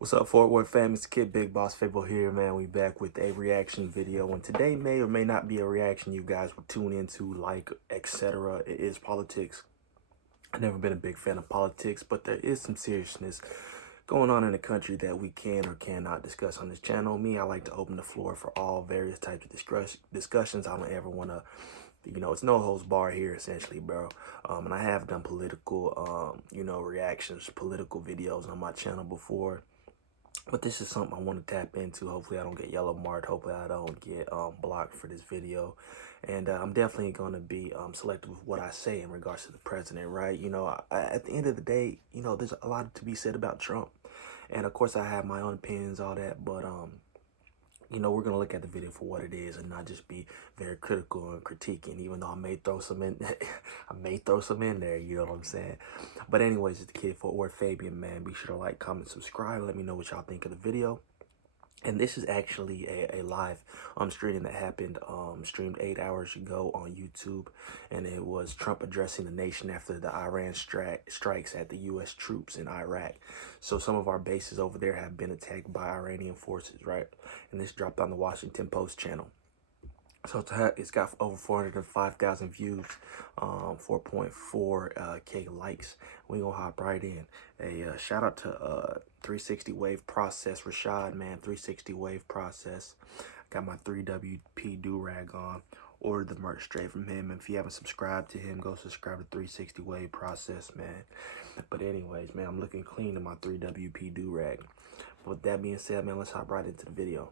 What's up, Fort Worth fam? It's Kid Big Boss Fable here, man. We back with a reaction video, and today may or may not be a reaction you guys will tune into, like, etc. It is politics. I've never been a big fan of politics, but there is some seriousness going on in the country that we can or cannot discuss on this channel. Me, I like to open the floor for all various types of discussions. I don't ever want to, it's no holds bar here, essentially, bro. And I have done political, reactions, political videos on my channel before. But this is something I want to tap into. Hopefully I don't get yellow marked. Hopefully I don't get blocked for this video. And I'm definitely going to be selective with what I say in regards to the president, right? At the end of the day, there's a lot to be said about Trump. And of course I have my own opinions, all that. But, we're going to look at the video for what it is and not just be very critical and critiquing, even though I may throw some in, there, you know what I'm saying? But anyways, it's the Kid Fort Worth Fabian, man. Be sure to like, comment, subscribe. Let me know what y'all think of the video. And this is actually a live streaming that happened, streamed 8 hours ago on YouTube. And it was Trump addressing the nation after the Iran strikes at the U.S. troops in Iraq. So some of our bases over there have been attacked by Iranian forces, right? And this dropped on the Washington Post channel. So it's got over 405,000 views, 4.4 K likes. We gonna hop right in. A shout out to 360 Wave Process, Rashad, man. 360 Wave Process. Got my 3WP do-rag on. Ordered the merch straight from him. If you haven't subscribed to him, go subscribe to 360 Wave Process, man. But anyways, man, I'm looking clean in my 3WP do-rag. With that being said, man, let's hop right into the video.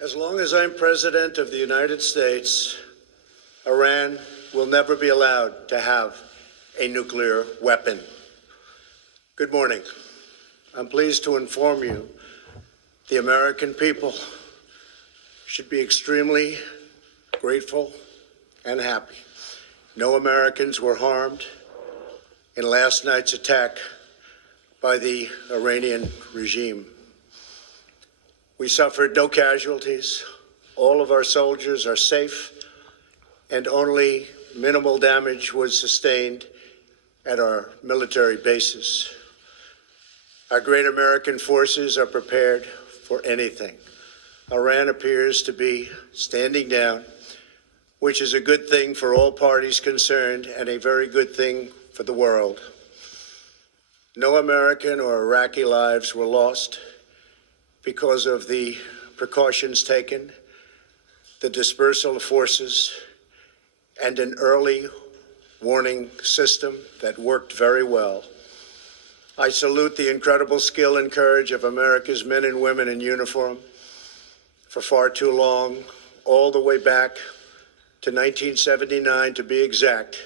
As long as I'm President of the United States, Iran will never be allowed to have a nuclear weapon. Good morning. I'm pleased to inform you the American people should be extremely grateful and happy. No Americans were harmed in last night's attack by the Iranian regime. We suffered no casualties. All of our soldiers are safe, and only minimal damage was sustained at our military bases. Our great American forces are prepared for anything. Iran appears to be standing down, which is a good thing for all parties concerned and a very good thing for the world. No American or Iraqi lives were lost because of the precautions taken, the dispersal of forces, and an early warning system that worked very well. I salute the incredible skill and courage of America's men and women in uniform. For far too long, all the way back to 1979 to be exact,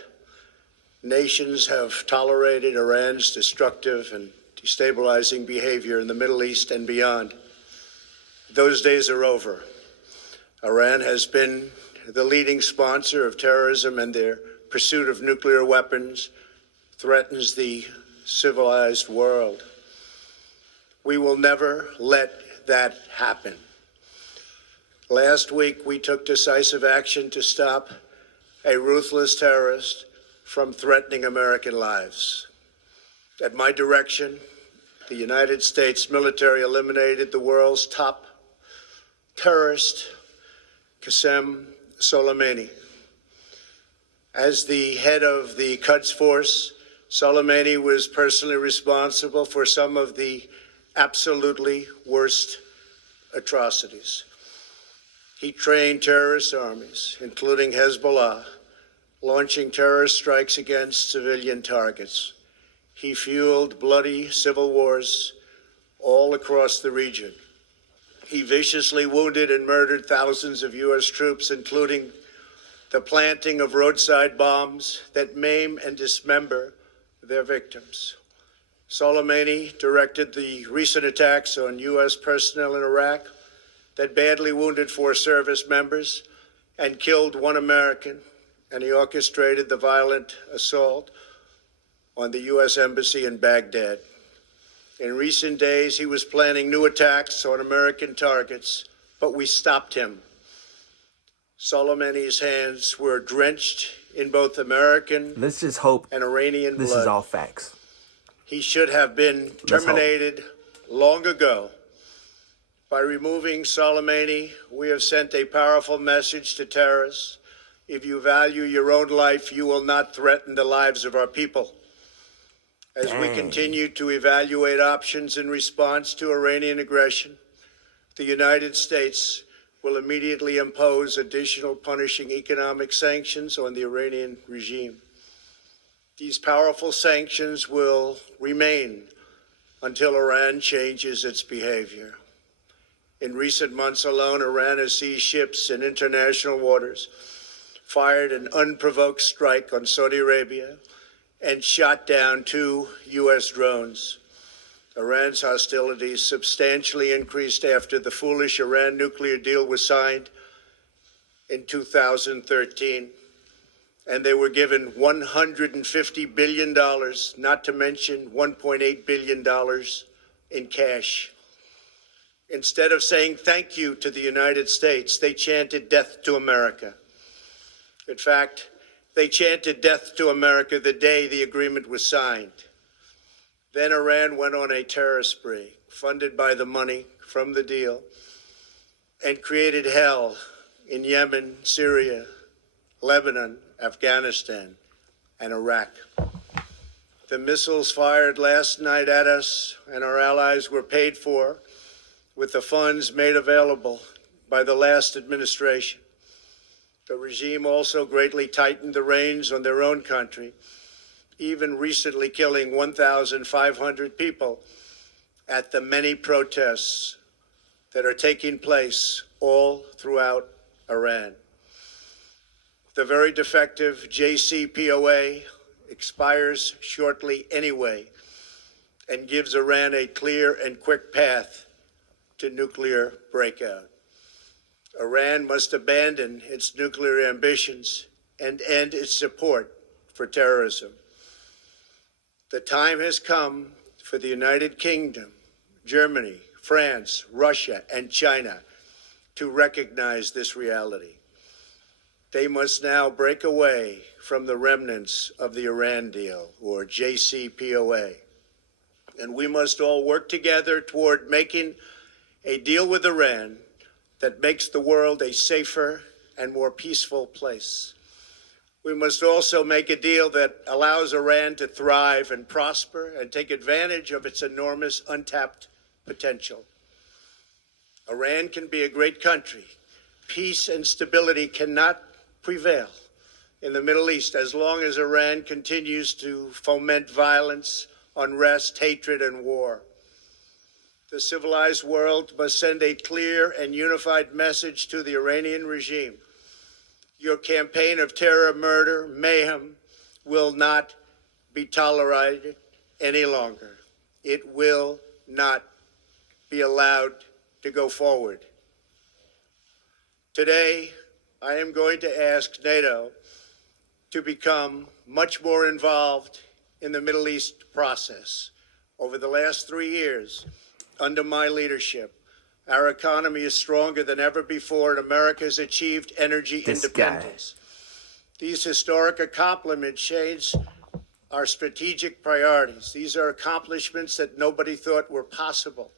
nations have tolerated Iran's destructive and destabilizing behavior in the Middle East and beyond. Those days are over. Iran has been the leading sponsor of terrorism, and their pursuit of nuclear weapons threatens the civilized world. We will never let that happen. Last week, we took decisive action to stop a ruthless terrorist from threatening American lives. At my direction, the United States military eliminated the world's top terrorist, Qasem Soleimani. As the head of the Quds Force, Soleimani was personally responsible for some of the absolutely worst atrocities. He trained terrorist armies, including Hezbollah, launching terrorist strikes against civilian targets. He fueled bloody civil wars all across the region. He viciously wounded and murdered thousands of U.S. troops, including the planting of roadside bombs that maim and dismember their victims. Soleimani directed the recent attacks on U.S. personnel in Iraq that badly wounded 4 service members and killed 1 American, and he orchestrated the violent assault on the U.S. Embassy in Baghdad. In recent days, he was planning new attacks on American targets, but we stopped him. Soleimani's hands were drenched in both American Let's just hope and Iranian this blood. is all facts. He should have been terminated long ago. By removing Soleimani, we have sent a powerful message to terrorists. If you value your own life, you will not threaten the lives of our people. As we continue to evaluate options in response to Iranian aggression, the United States will immediately impose additional punishing economic sanctions on the Iranian regime. These powerful sanctions will remain until Iran changes its behavior. In recent months alone, Iran has seized ships in international waters, fired an unprovoked strike on Saudi Arabia, and shot down 2 U.S. drones. Iran's hostilities substantially increased after the foolish Iran nuclear deal was signed in 2013, and they were given $150 billion, not to mention $1.8 billion in cash. Instead of saying thank you to the United States, they chanted death to America. In fact, they chanted death to America the day the agreement was signed. Then Iran went on a terror spree, funded by the money from the deal, and created hell in Yemen, Syria, Lebanon, Afghanistan, and Iraq. The missiles fired last night at us and our allies were paid for with the funds made available by the last administration. The regime also greatly tightened the reins on their own country, even recently killing 1,500 people at the many protests that are taking place all throughout Iran. The very defective JCPOA expires shortly anyway and gives Iran a clear and quick path to nuclear breakout. Iran must abandon its nuclear ambitions and end its support for terrorism. The time has come for the United Kingdom, Germany, France, Russia, and China to recognize this reality. They must now break away from the remnants of the Iran deal, or JCPOA. And we must all work together toward making a deal with Iran that makes the world a safer and more peaceful place. We must also make a deal that allows Iran to thrive and prosper and take advantage of its enormous untapped potential. Iran can be a great country. Peace and stability cannot prevail in the Middle East as long as Iran continues to foment violence, unrest, hatred, and war. The civilized world must send a clear and unified message to the Iranian regime. Your campaign of terror, murder, mayhem will not be tolerated any longer. It will not be allowed to go forward. Today, I am going to ask NATO to become much more involved in the Middle East process. Over the last 3 years, under my leadership, our economy is stronger than ever before, and America has achieved energy independence. These historic accomplishments change our strategic priorities. These are accomplishments that nobody thought were possible.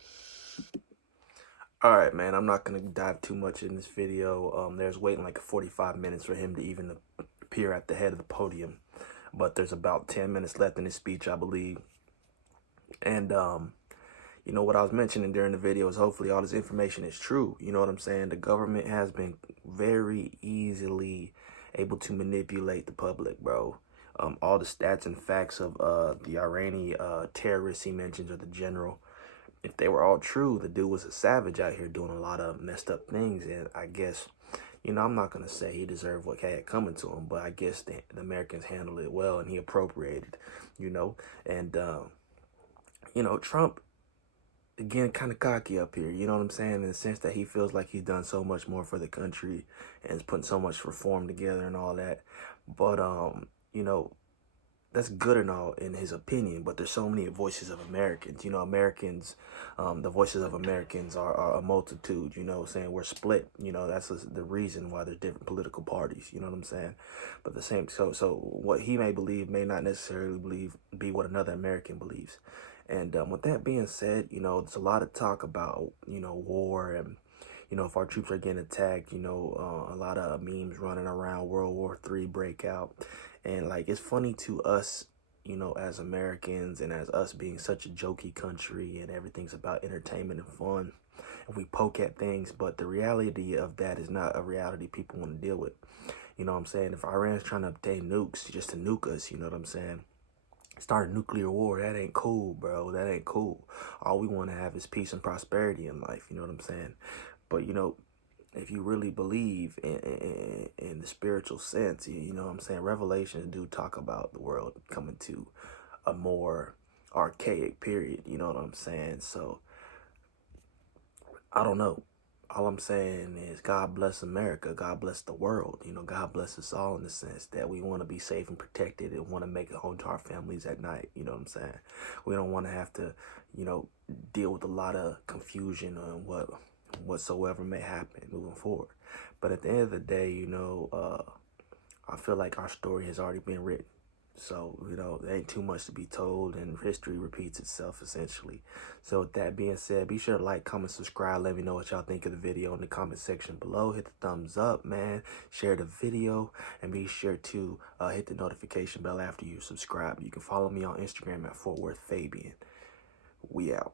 All right, man, I'm not going to dive too much in this video. There's waiting like 45 minutes for him to even appear at the head of the podium. But there's about 10 minutes left in his speech, I believe. And, you know, what I was mentioning during the video is hopefully all this information is true. You know what I'm saying? The government has been very easily able to manipulate the public, bro. All the stats and facts of the Iranian terrorists he mentions, or the general, if they were all true, the dude was a savage out here doing a lot of messed up things. And I guess, you know, I'm not going to say he deserved what had coming to him, but I guess the Americans handled it well and he appropriated, you know. And, you know, Trump, again, kind of cocky up here, you know what I'm saying, in the sense that he feels like he's done so much more for the country and is putting so much reform together and all that. But, you know, that's good and all in his opinion, but there's so many voices of Americans. You know, Americans, the voices of Americans are a multitude. You know, saying we're split. You know, that's the reason why there's different political parties. You know what I'm saying? But the same, so what he may believe may not necessarily be what another American believes. And with that being said, you know, there's a lot of talk about, you know, war and, you know, if our troops are getting attacked, you know, a lot of memes running around, World War III breakout. And like, it's funny to us, you know, as Americans and as us being such a jokey country and everything's about entertainment and fun. And we poke at things, but the reality of that is not a reality people want to deal with. You know what I'm saying? If Iran's trying to obtain nukes just to nuke us, you know what I'm saying? Start a nuclear war, that ain't cool, bro. That ain't cool. All we want to have is peace and prosperity in life, you know what I'm saying? But, you know, if you really believe in the spiritual sense, you know what I'm saying? Revelations do talk about the world coming to a more archaic period, you know what I'm saying? So, I don't know. All I'm saying is God bless America. God bless the world. You know, God bless us all in the sense that we want to be safe and protected and want to make it home to our families at night. You know what I'm saying? We don't want to have to, you know, deal with a lot of confusion on whatsoever may happen moving forward. But at the end of the day, you know, I feel like our story has already been written. So, you know, there ain't too much to be told and history repeats itself essentially. So with that being said, be sure to like, comment, subscribe. Let me know what y'all think of the video in the comment section below. Hit the thumbs up, man. Share the video and be sure to hit the notification bell after you subscribe. You can follow me on Instagram at Fort Worth Fabian. We out.